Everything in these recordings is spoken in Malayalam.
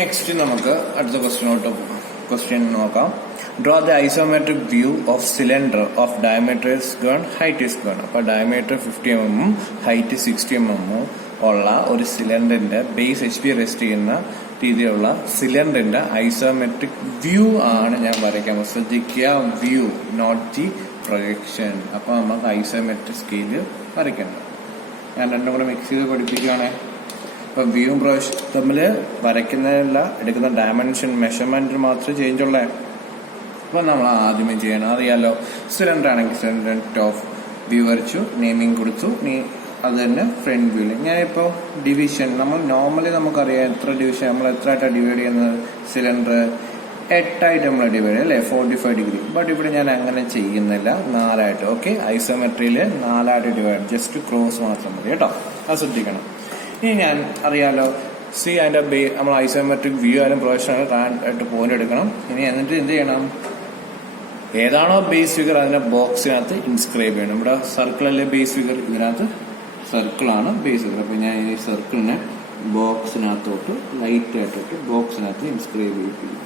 നെക്സ്റ്റ് നമുക്ക് അടുത്ത ക്വസ്റ്റ്യൻ നോക്കാം. Draw the isometric view of cylinder of diameter is gun, height is gun. അപ്പൊ ഡയമീറ്റർ 50 mm ഹൈറ്റ് 60 mm ഉള്ള ഒരു സിലിണ്ടറിന്റെ ബേസ് HP റെസ്റ്റ് ചെയ്യുന്ന രീതിയിലുള്ള സിലിണ്ടറിന്റെ ഐസോമെട്രിക് വ്യൂ ആണ് ഞാൻ വരയ്ക്കാൻ. ശ്രദ്ധിക്കുക, വ്യൂ, നോട്ട് ദി പ്രൊജക്ഷൻ. അപ്പൊ നമുക്ക് ഐസോമെട്രിക് സ്കെയില് വരയ്ക്കണം. ഞാൻ രണ്ടും കൂടെ മിക്സ് ചെയ്ത് പഠിപ്പിക്കുകയാണെ. അപ്പൊ വ്യൂവും പ്രൊജക്ഷൻ തമ്മിൽ വരയ്ക്കുന്നതല്ല, എടുക്കുന്ന ഡയമെൻഷൻ മെഷർമെന്റ് മാത്രമേ ചേഞ്ച് ഉള്ളേ. അപ്പൊ നമ്മൾ ആദ്യമേ ചെയ്യണം, അറിയാലോ, സിലിണ്ടർ ആണെങ്കിൽ സിലിണ്ടർ ടോപ്പ് വ്യൂ വരച്ചു, നെയിമിങ് കൊടുത്തു. അത് തന്നെ ഫ്രണ്ട് വ്യൂല് ഞാനിപ്പോ ഡിവിഷൻ, നമ്മൾ നോർമലി നമുക്കറിയാം എത്ര ഡിവിഷൻ, നമ്മൾ എത്ര ആയിട്ടാണ് ഡിവൈഡ് ചെയ്യുന്നത്, സിലിണ്ടർ 8 ആയിട്ട് നമ്മൾ ഡിവൈഡ് ചെയ്യും അല്ലെ, 45 ഡിഗ്രി. ബട്ട് ഇവിടെ ഞാൻ അങ്ങനെ ചെയ്യുന്നില്ല, 4 ആയിട്ട്. ഓക്കെ, ഐസോമെട്രിയില് 4 ആയിട്ട് ഡിവൈഡ്, ജസ്റ്റ് ക്രോസ് മാത്രം മതി കേട്ടോ, അത് ശ്രദ്ധിക്കണം. ഇനി ഞാൻ അറിയാലോ, അതിന്റെ നമ്മൾ ഐസോമെട്രിക് വ്യൂ ആയാലും പ്രൊജക്ഷൻ ആയിട്ട് പോയിന്റ് എടുക്കണം. ഇനി എന്നിട്ട് എന്ത് ചെയ്യണം, ഏതാണോ ബേസ് ഫിഗർ അതിന്റെ ബോക്സിനകത്ത് ഇൻസ്ക്രൈബ് ചെയ്യണം. ഇവിടെ സർക്കിൾ അല്ലേ ബേസ് ഫിഗർ, ഇതിനകത്ത് സർക്കിളാണ് ബേസ് ഫിഗർ. അപ്പൊ ഞാൻ ഈ സർക്കിളിനെ ബോക്സിനകത്തോട്ട് ലൈറ്റ് ആയിട്ടിട്ട് ബോക്സിനകത്ത് ഇൻസ്ക്രൈബ് ചെയ്യിപ്പിക്കും.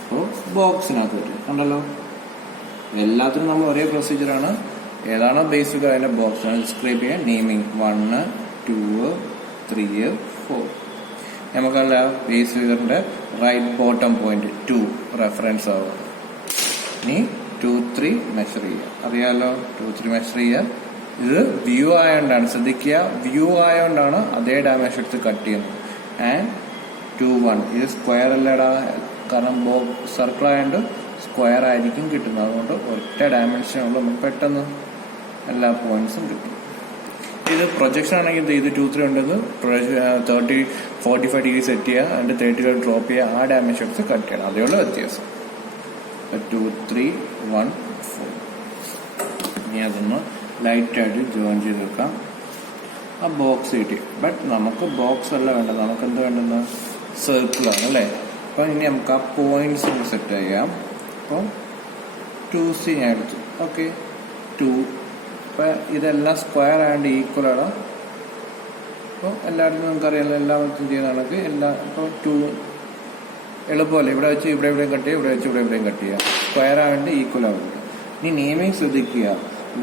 അപ്പോൾ ബോക്സിനകത്ത് വരും, കണ്ടല്ലോ. എല്ലാത്തിനും നമ്മൾ ഒരേ പ്രൊസീജിയറാണ്. ഏതാണോ ബേസ് ഫിഗർ അതിന്റെ ബോക്സിനകത്ത് ഇൻസ്ക്രൈബ് ചെയ്യാൻ. നെയിമിങ് 1, 2, 3, 4. നമുക്കല്ല ബേസ് ഫിഗറിന്റെ റൈറ്റ് ബോട്ടം പോയിന്റ് 2 റെഫറൻസ് ആവും. ഇനി 2, 3 മെഷർ ചെയ്യുക. അറിയാലോ, 2, 3 മെഷർ ചെയ്യുക. ഇത് വ്യൂ ആയതുകൊണ്ടാണ്, ശ്രദ്ധിക്കുക, വ്യൂ ആയതുകൊണ്ടാണ് അതേ ഡയമെൻഷൻ എടുത്ത് കട്ട് ചെയ്യുന്നത്. ആൻഡ് 2, 1 ഇത് സ്ക്വയർ അല്ലടാ, കാരണം സർക്കിൾ ആയതുകൊണ്ട് സ്ക്വയർ ആയിരിക്കും കിട്ടുന്നത്. അതുകൊണ്ട് ഒറ്റ ഡയമെൻഷനുള്ള നമുക്ക് പെട്ടെന്ന് എല്ലാ പോയിന്റ്സും കിട്ടും. ഇത് പ്രൊജക്ഷൻ ആണെങ്കിൽ ഇത് 2, 3 ഉണ്ടത് 45 ഡിഗ്രി സെറ്റ് ചെയ്യുക, അതിന്റെ 30 ഡ്രോപ്പ് ചെയ്യുക, ആ ഡയമെൻഷൻ എടുത്ത് കട്ട് ചെയ്യണം. അതേയുള്ള വ്യത്യാസം. 2, 3, 1, 4. ഇനി അതൊന്ന് ലൈറ്റ് ആയിട്ട് ജോയിൻ ചെയ്ത് വെക്കാം. ആ ബോക്സ് കിട്ടി. ബട്ട് നമുക്ക് ബോക്സ് അല്ല വേണ്ടത്, നമുക്ക് എന്താ വേണ്ടത്, സർക്കിളാണ് അല്ലേ. അപ്പൊ ഇനി നമുക്ക് ആ പോയിന്റ്സ് സെറ്റ് ചെയ്യാം. അപ്പോൾ 2C ഞാൻ എടുത്തു. ഓക്കെ, 2. അപ്പൊ ഇതെല്ലാം സ്ക്വയർ ആയതുകൊണ്ട് ഈക്വൽ ആണ്. അപ്പോൾ എല്ലായിടത്തും നമുക്കറിയാലോ, എല്ലാവർക്കും ചെയ്യുന്ന കണക്ക് ഇപ്പോൾ 2 എളുപ്പമല്ലേ. ഇവിടെ വെച്ച് ഇവിടെ കട്ട് ചെയ്യുക, ഇവിടെ വെച്ച് ഇവിടെയും കട്ട് ചെയ്യുക. സ്ക്വയർ ആയതുകൊണ്ട് ഈക്വൽ ആവില്ല. ഇനി നെയിമിങ് ശ്രദ്ധിക്കുക,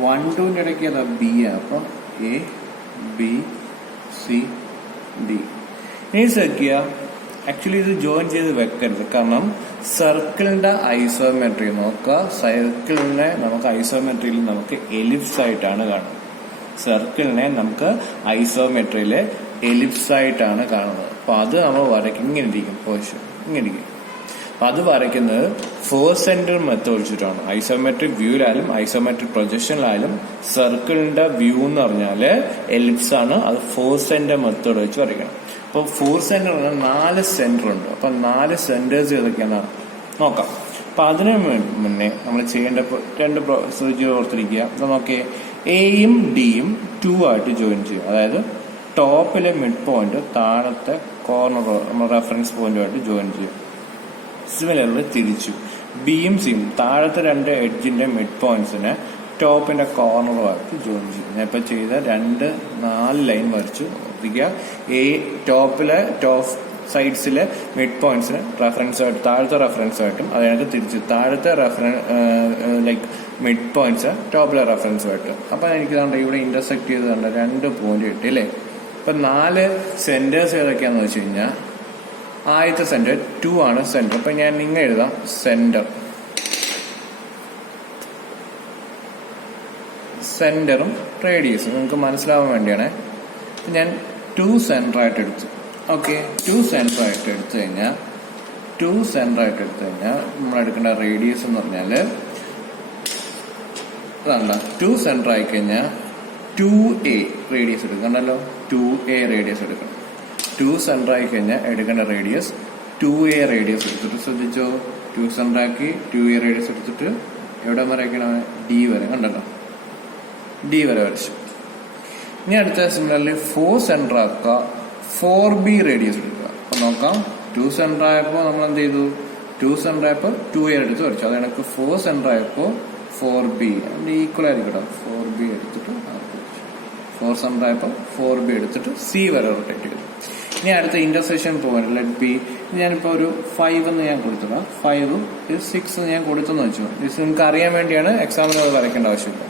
1, 2 ഇടയ്ക്ക് അതാ B ആണ്. അപ്പോൾ A, B, C, D. ഇനി ശ്രദ്ധിക്കുക, ആക്ച്വലി ഇത് ജോയിൻ ചെയ്ത് വെക്കരുത്. കാരണം സർക്കിളിന്റെ ഐസോമെട്രി നോക്കുക, സർക്കിളിനെ നമുക്ക് ഐസോമെട്രിയിൽ നമുക്ക് എലിപ്സ് ആയിട്ടാണ് കാണുന്നത്. സർക്കിളിനെ നമുക്ക് ഐസോമെട്രിയിലെ എലിപ്സ് ആയിട്ടാണ് കാണുന്നത്. അപ്പൊ അത് നമ്മൾ വരയ്ക്കും, ഇങ്ങനെ ഇരിക്കും പൊസിഷൻ, ഇങ്ങനെ ഇരിക്കും. അപ്പൊ അത് വരയ്ക്കുന്നത് 4 സെന്റർ മെത്തേഡ് വെച്ചിട്ടാണ്. ഐസോമെട്രിക് വ്യൂയിലായാലും ഐസോമെട്രിക് പ്രൊജക്ഷനിലായാലും സർക്കിളിന്റെ വ്യൂ എന്ന് പറഞ്ഞാല് എലിപ്സ് ആണ്. അത് 4 സെന്റർ മെത്തേഡ് വെച്ച് വരയ്ക്കണം. അപ്പൊ 4 സെന്റർ 4 സെന്റർ ഉണ്ട്. അപ്പൊ 4 സെന്റേഴ്സ് ഏതൊക്കെയാണ് നോക്കാം. അപ്പൊ അതിനു മുന്നേ നമ്മൾ ചെയ്യേണ്ട 2 പ്രൊസീജിയർ ഓർത്തിരിക്കുക. അപ്പൊ നോക്കിയേ, Aയും Dയും 2 ആയിട്ട് ജോയിൻ ചെയ്യും. അതായത് ടോപ്പിലെ മിഡ് പോയിന്റ് താഴത്തെ കോർണർ നമ്മൾ റെഫറൻസ് പോയിന്റുമായിട്ട് ജോയിൻ ചെയ്യും. സിമിലർലി തിരിച്ചു Bയും Cയും താഴത്തെ 2 എഡ്ജിന്റെ മിഡ് പോയിന്റ്സിനെ ടോപ്പിന്റെ കോർണറുമായിട്ട് ജോയിൻ ചെയ്യും. ഞാൻ ഇപ്പൊ ചെയ്ത 4 ലൈൻ വരച്ചു. ടോപ്പിലെ ടോപ്പ് സൈഡ്സിലെ മിഡ് പോയിന്റ്സിന് റെഫറൻസ് ആയിട്ട്, താഴത്തെ റെഫറൻസ് ആയിട്ടും അതിനകത്ത് തിരിച്ച് താഴത്തെ ലൈക്ക് മിഡ് പോയിന്റ്സ് ടോപ്പിലെ റെഫറൻസ് ആയിട്ട്. അപ്പൊ എനിക്ക് ഇവിടെ ഇന്റർസെക്ട് ചെയ്ത് 2 പോയിന്റ് കിട്ടി അല്ലേ. ഇപ്പൊ 4 സെന്റേഴ്സ് ഏതൊക്കെയാന്ന് വെച്ച് കഴിഞ്ഞാൽ, ആദ്യത്തെ സെന്റർ 2 ആണ് സെന്റർ. അപ്പൊ ഞാൻ ഇങ്ങനെ എഴുതാം, സെന്ററും റേഡിയസും നിങ്ങൾക്ക് മനസ്സിലാവാൻ വേണ്ടിയാണ് ഞാൻ 2 സെന്റർ ആയിട്ട് എടുത്തു. ഓക്കെ, 2 സെന്റർ ആയിട്ട് എടുത്തു കഴിഞ്ഞാൽ നമ്മൾ എടുക്കേണ്ട റേഡിയസ് എന്ന് പറഞ്ഞാല് 2 സെന്റർ ആയി കഴിഞ്ഞാൽ 2A റേഡിയസ് എടുക്കും. കണ്ടല്ലോ, 2A റേഡിയസ് എടുക്കണം. 2 സെന്റർ ആയി കഴിഞ്ഞാൽ എടുക്കേണ്ട റേഡിയസ് 2A റേഡിയസ് എടുത്തിട്ട്, ശ്രദ്ധിച്ചോ, 2 സെന്റർ ആക്കി 2A റേഡിയസ് എടുത്തിട്ട് എവിടെ വരയ്ക്കണം, D വരെ. കണ്ടല്ലോ, D വരെ വരച്ചു. ഇനി അടുത്ത സിമിലർലി 4 സെന്റർ ആക്കുക, 4B റേഡിയസ് എടുക്കുക. അപ്പൊ നോക്കാം, 2 സെന്റർ ആയപ്പോ നമ്മൾ എന്ത് ചെയ്തു, 2 സെന്റർ ആയപ്പോ 2A എടുത്ത് വരച്ചു. അത് കണക്ക് 4 സെന്റർ ആയപ്പോ 4B അതിന്റെ ഈക്വൽ ആയിരിക്കും. 4B എടുത്തിട്ട് 4 സെന്റർ ആയപ്പോ 4B എടുത്തിട്ട് C വരെ റൊട്ടേറ്റ് ചെയ്തു. ഇനി അടുത്ത ഇന്റർസെക്ഷൻ പോയിന്റ് ലെറ്റ് ബി, ഞാനിപ്പോൾ ഒരു 5 എന്ന് ഞാൻ കൊടുത്തതാ, 5 ഇത് 6 എന്ന് ഞാൻ കൊടുത്തെന്ന് വെച്ചു. ഇത് നിങ്ങൾക്ക് അറിയാൻ വേണ്ടിയാണ്, എക്സാമിന് അത് വരയ്ക്കേണ്ട ആവശ്യമില്ല.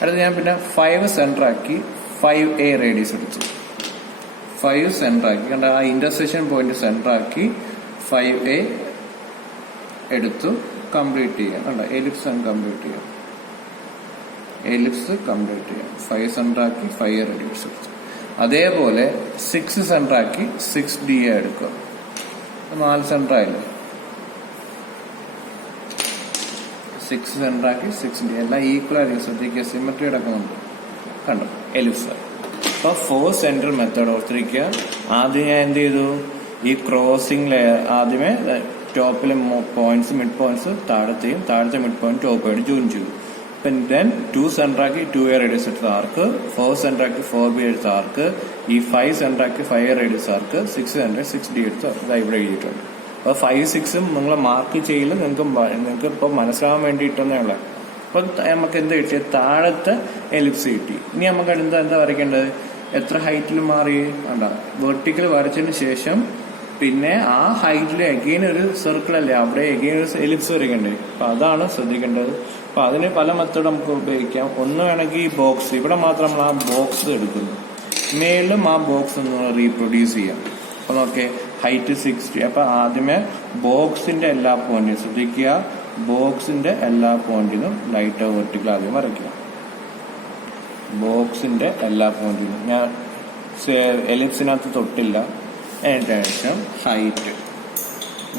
അടുത്ത് ഞാൻ പിന്നെ 5 സെന്റർ ആക്കി 5A റേഡിയസ് എടുത്തു. 5 സെന്റർ ആക്കി, കണ്ട ആ ഇന്റർസെക്ഷൻ പോയിന്റ് സെന്റർ ആക്കി 5A എടുത്തു കംപ്ലീറ്റ് ചെയ്യാം. കണ്ട എലിപ്സ് കംപ്ലീറ്റ് ചെയ്യാം, എലിപ്സ് കംപ്ലീറ്റ് ചെയ്യാം. 5 സെന്റർ ആക്കി 5A റേഡിയസ് എടുത്തു. അതേപോലെ 6 സെന്റർ ആക്കി 6D എടുക്കുക. 4 സെന്റർ ആയില്ലേ, 6 സെന്റർ ആക്കി 6D എല്ലാം ഈക്വൽ ആയിരിക്കും. ശ്രദ്ധിക്കുക, സിമെട്രി അടക്കുന്നുണ്ട്. കണ്ടോ എലിപ്സ്. അപ്പൊ 4 സെന്റർ മെത്തേഡ് ഓർത്തിരിക്കുക. ആദ്യം ഞാൻ എന്ത് ചെയ്തു, ഈ ക്രോസിംഗ് ലെയർ ആദ്യമേ ടോപ്പിലെ പോയിന്റ്സ് മിഡ് പോയിന്റ്സ് താഴത്തെയും താഴത്തെ മിഡ് പോയിന്റ് ടോപ്പായിട്ട് ജോയിൻ ചെയ്തു. ദെൻ 2 സെന്റർ ആക്കി 2A റേഡിയസ് എടുത്ത ആർക്ക്, 4 സെന്റർ ആക്കി 4B എടുത്ത ആർക്ക്, ഈ 5 സെന്റർ ആക്കി 5A റേഡിയസ് ആർക്ക്, 6 സെന്റർ 6D എടുത്ത് ഇവിടെ എഴുതിയിട്ടുണ്ട്. അപ്പൊ 5, 6 നിങ്ങൾ മാർക്ക് ചെയ്യൽ നിങ്ങൾക്ക് ഇപ്പൊ മനസ്സിലാവാൻ വേണ്ടിയിട്ടെന്നേ ഉള്ളത്. അപ്പൊ നമുക്ക് എന്ത് കിട്ടിയ, താഴത്തെ എലിപ്സ് കിട്ടി. ഇനി നമുക്ക് എന്താ വരയ്ക്കേണ്ടത്, എത്ര ഹൈറ്റിൽ മാറി വേണ്ട, വെർട്ടിക്കൽ വരച്ചതിന് ശേഷം പിന്നെ ആ ഹൈറ്റിൽ എഗെയിൻ ഒരു സർക്കിൾ അല്ലേ, അവിടെ എഗെയിൻ ഒരു എലിപ്സ് വരയ്ക്കണ്ടേ. അപ്പൊ അതാണ് ശ്രദ്ധിക്കേണ്ടത്. അപ്പൊ അതിന് പല മെത്തേഡ് നമുക്ക് ഉപയോഗിക്കാം. ഒന്ന് വേണമെങ്കിൽ ഈ ബോക്സ്, ഇവിടെ മാത്രം നമ്മൾ ആ ബോക്സ് എടുക്കുന്നു, മേളിലും ആ ബോക്സ് ഒന്ന് റീപ്രൊഡ്യൂസ് ചെയ്യാം. അപ്പൊ നോക്കേ ഹൈറ്റ് 60. അപ്പൊ ആദ്യമേ ബോക്സിന്റെ എല്ലാ പോയിന്റും ശ്രദ്ധിക്കുക, ബോക്സിന്റെ എല്ലാ പോയിന്റിനും ലൈറ്റ് വെർട്ടിക്കൽ ആദ്യം വരയ്ക്കുക. ബോക്സിന്റെ എല്ലാ പോയിന്റിനും ഞാൻ എലിപ്സിനകത്ത് തൊട്ടില്ല. അതിന് ശേഷം ഹൈറ്റ്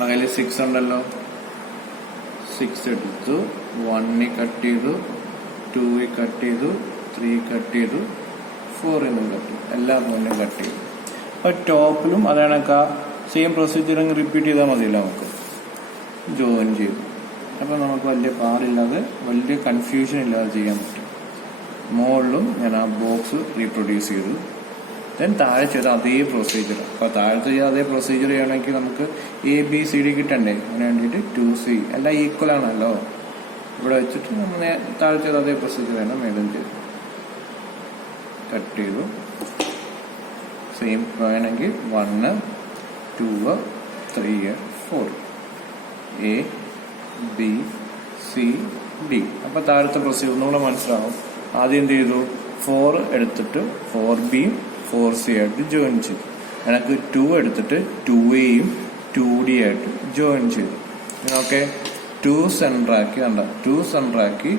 അതിൽ 6 ഉണ്ടല്ലോ, 6 എടുത്തു, 1 കട്ട് ചെയ്തു, 2 കട്ട് ചെയ്തു, 3 കട്ട് ചെയ്തു, 4 കട്ട് ചെയ്തു, എല്ലാ പോയിന്റും കട്ട് ചെയ്തു. അപ്പൊ ടോപ്പിലും അതാണൊക്കെ സെയിം പ്രൊസീജിയർ അങ്ങ് റിപ്പീറ്റ് ചെയ്താൽ മതിയല്ലോ. നമുക്ക് ജോയിൻ ചെയ്തു. അപ്പൊ നമുക്ക് വലിയ പാടില്ലാതെ വലിയ കൺഫ്യൂഷൻ ഇല്ലാതെ ചെയ്യാൻ പറ്റും. മുകളിലും ഞാൻ ആ ബോക്സ് റീപ്രൊഡ്യൂസ് ചെയ്തു. ദെൻ താഴെ ചെയ്ത അതേ പ്രൊസീജിയർ. അപ്പൊ താഴത്തെ ചെയ്ത അതേ പ്രൊസീജിയർ ചെയ്യണമെങ്കിൽ നമുക്ക് ABCD കിട്ടണ്ടേ, അതിന് വേണ്ടിയിട്ട് 2C എല്ലാം ഈക്വൽ ആണല്ലോ. ഇവിടെ വെച്ചിട്ട് നമ്മൾ താഴെ ചെയ്ത അതേ പ്രൊസീജിയർ വേണം മേലും ചെയ്തു. കട്ട് ചെയ്തു, സെയിം വേണമെങ്കിൽ 1, 2, 3, 4 ABCD. അപ്പൊ താഴത്തെ പ്രൊസീജിയർ ഒന്നുകൂടെ മനസ്സിലാവും. ആദ്യം എന്ത് ചെയ്തു, 4 എടുത്തിട്ട് 4B 4C ആയിട്ട് ജോയിൻ ചെയ്തു. എനിക്ക് 2 എടുത്തിട്ട് 2Aയും 2D ആയിട്ട് ജോയിൻ ചെയ്തു. ഓക്കെ, 2 സെന്റർ ആക്കി, കണ്ട 2 സെന്റർ ആക്കി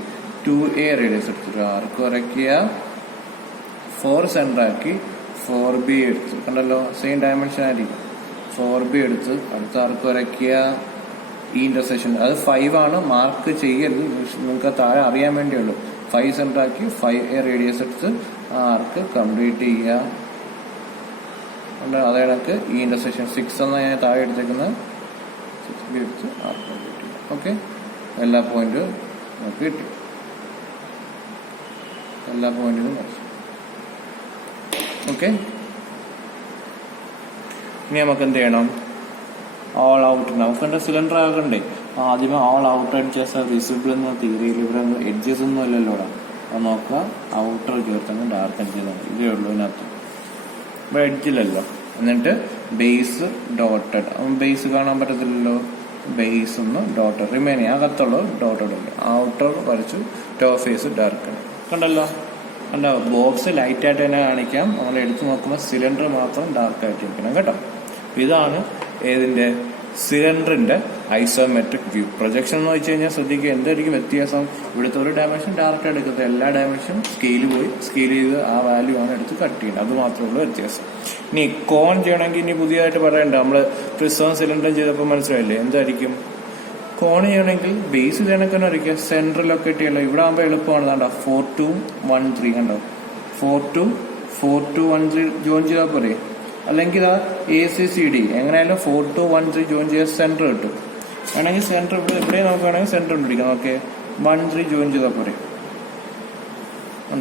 2A റേഡിയസ് എടുത്തിട്ട് ആർക്ക് വരയ്ക്കുക. 4 സെന്റർ ആക്കി 4B എടുത്തു, കണ്ടല്ലോ സെയിം ഡയമെൻഷൻ ആയിരിക്കും. 4B എടുത്ത് അടുത്ത ആർക്ക് വരയ്ക്കുക. ഈ ഇന്റർസെക്ഷൻ അത് 5 ആണ്, മാർക്ക് ചെയ്യരുത്, നിങ്ങൾക്ക് താഴെ അറിയാൻ വേണ്ടിയുള്ളൂ. 5 സെന്റർ ആക്കി 5A റേഡിയസ് എടുത്ത് ആർക്ക് കംപ്ലീറ്റ് ചെയ്യുക. അതേ കണക്ക് ഈ ഇന്റർസെക്ഷൻ 6 എന്നാണ് ഞാൻ താഴെ എടുത്തേക്കുന്നത്, 6B എടുത്ത് ആർക്ക് കംപ്ലീറ്റ് ചെയ്യുക. ഓക്കെ, എല്ലാ പോയിന്റും നമുക്ക് കിട്ടി, എല്ലാ പോയിന്റിനും. ഓക്കെ, ഇനി നമുക്ക് എന്ത് ചെയ്യണം, ഓൾ ഔട്ട്. നമുക്ക് സിലിണ്ടർ ആകണ്ടേ, ആദ്യമേ ഓൾ ഔട്ട് എഡ്ജസ് വിസിബിൾ എന്ന തിയറിയിൽ ഇവിടെ എഡ്ജസ് ഒന്നും അല്ലല്ലോ. അത് നോക്കുക, ഔട്ടർ ചേർത്താണ് ഡാർക്ക് എഡ്ജ് ഇതേ ഉള്ളൂ ഇതിനകത്ത്, ഇവിടെ എഡ്ജിലല്ലോ. എന്നിട്ട് ബേസ് ഡോട്ടഡ്, ബേസ് കാണാൻ പറ്റത്തില്ലല്ലോ, ബേസ് ഒന്ന് ഡോട്ടഡ്, റിമൈനിങ് അകത്തുള്ള ഡോട്ടഡ് ഉണ്ട്. ഔട്ടർ വരച്ചു, ടോപ്പ് ഫേസ് ഡാർക്ക് കണ്ടല്ലോ. കണ്ട ബോക്സ് ലൈറ്റ് ആയിട്ട് തന്നെ കാണിക്കാം, നമ്മൾ എടുത്തു നോക്കുമ്പോൾ സിലിണ്ടർ മാത്രം ഡാർക്ക് ആയിട്ട് ഇരിക്കണം കേട്ടോ. ഇതാണ് ഏതിന്റെ, സിലിണ്ടറിന്റെ ഐസോമെട്രിക് വ്യൂ. പ്രൊജക്ഷൻ എന്ന് വെച്ച് കഴിഞ്ഞാൽ ശ്രദ്ധിക്കുക, എന്തായിരിക്കും വ്യത്യാസം, ഇവിടുത്തെ ഒരു ഡയമെൻഷൻ ഡയറക്റ്റ് എടുക്കുന്നത്, എല്ലാ ഡയമെൻഷനും സ്കെയിൽ പോയി സ്കെയിൽ ചെയ്ത് ആ വാല്യൂ ആണ് എടുത്ത് കട്ട് ചെയ്യുന്നത്, അത് മാത്രമേ ഉള്ളൂ വ്യത്യാസം. ഇനി കോൺ ചെയ്യണമെങ്കിൽ ഇനി പുതിയതായിട്ട് പറയണ്ട, നമ്മള് പ്രിസം സിലിണ്ടർ ചെയ്തപ്പോൾ മനസ്സിലായില്ലേ എന്തായിരിക്കും. കോൺ ചെയ്യണമെങ്കിൽ ബേസ് ചെയ്യണമെങ്കിൽ വരയ്ക്കുക, സെൻട്രൽ ലൊക്കേറ്റ് ചെയ്യല്ലോ. ഇവിടെ ആകുമ്പോൾ എളുപ്പമാണ്, കണ്ടോ 4, 2, 1, 3 കണ്ടോ, 4, 2, 4, 2, 1, 3 ജോയിൻ ചെയ്താൽ പോരെ. അല്ലെങ്കിൽ ആ ACCD എങ്ങനെയായാലും 4, 2, 1, 3 ജോയിൻ ചെയ്താൽ സെന്റർ കിട്ടും. വേണമെങ്കിൽ സെന്റർ ഇവിടെ നമുക്ക് വേണമെങ്കിൽ സെന്റർ പിടിക്കാം. ഓക്കെ, 1, 3 ജോയിൻ ചെയ്താൽ പോരെ,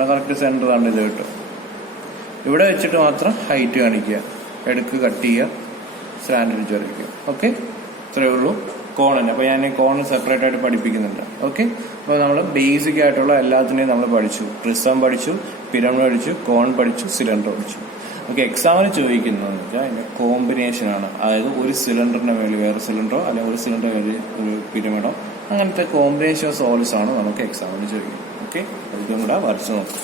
കറക്റ്റ് സെന്റർ ആണ് ഇത് കിട്ടും. ഇവിടെ വെച്ചിട്ട് മാത്രം ഹൈറ്റ് കാണിക്കുക, എടുക്ക് കട്ട് ചെയ്യുക, സ്റ്റാൻഡേർഡ് വരയ്ക്കുക. ഓക്കെ, ഇത്രയേ ഉള്ളൂ കോണിന്. അപ്പൊ ഞാൻ കോൺ സെപ്പറേറ്റ് ആയിട്ട് പഠിപ്പിക്കുന്നുണ്ട്. ഓക്കെ, അപ്പൊ നമ്മൾ ബേസിക് ആയിട്ടുള്ള എല്ലാത്തിനെയും നമ്മൾ പഠിച്ചു. പ്രിസം പഠിച്ചു, പിരമിഡ് പഠിച്ചു, കോൺ പഠിച്ചു, സിലിണ്ടർ പഠിച്ചു. ഓക്കെ, എക്സാമിന് ചോദിക്കുന്നതെന്ന് വെച്ചാൽ അതിന്റെ കോമ്പിനേഷൻ ആണ്. അതായത് ഒരു സിലിണ്ടറിന്റെ മേളിൽ വേറെ സിലിണ്ടറോ അല്ലെങ്കിൽ ഒരു സിലിണ്ടർ മേളിൽ ഒരു പിരമിഡോ അങ്ങനത്തെ കോമ്പിനേഷൻ ഓഫ് സോളിഡ്സ് ആണ് നമുക്ക് എക്സാമിന് ചോദിക്കുന്നത്. ഓക്കെ, ഇതും കൂടെ വരച്ചു നോക്കാം.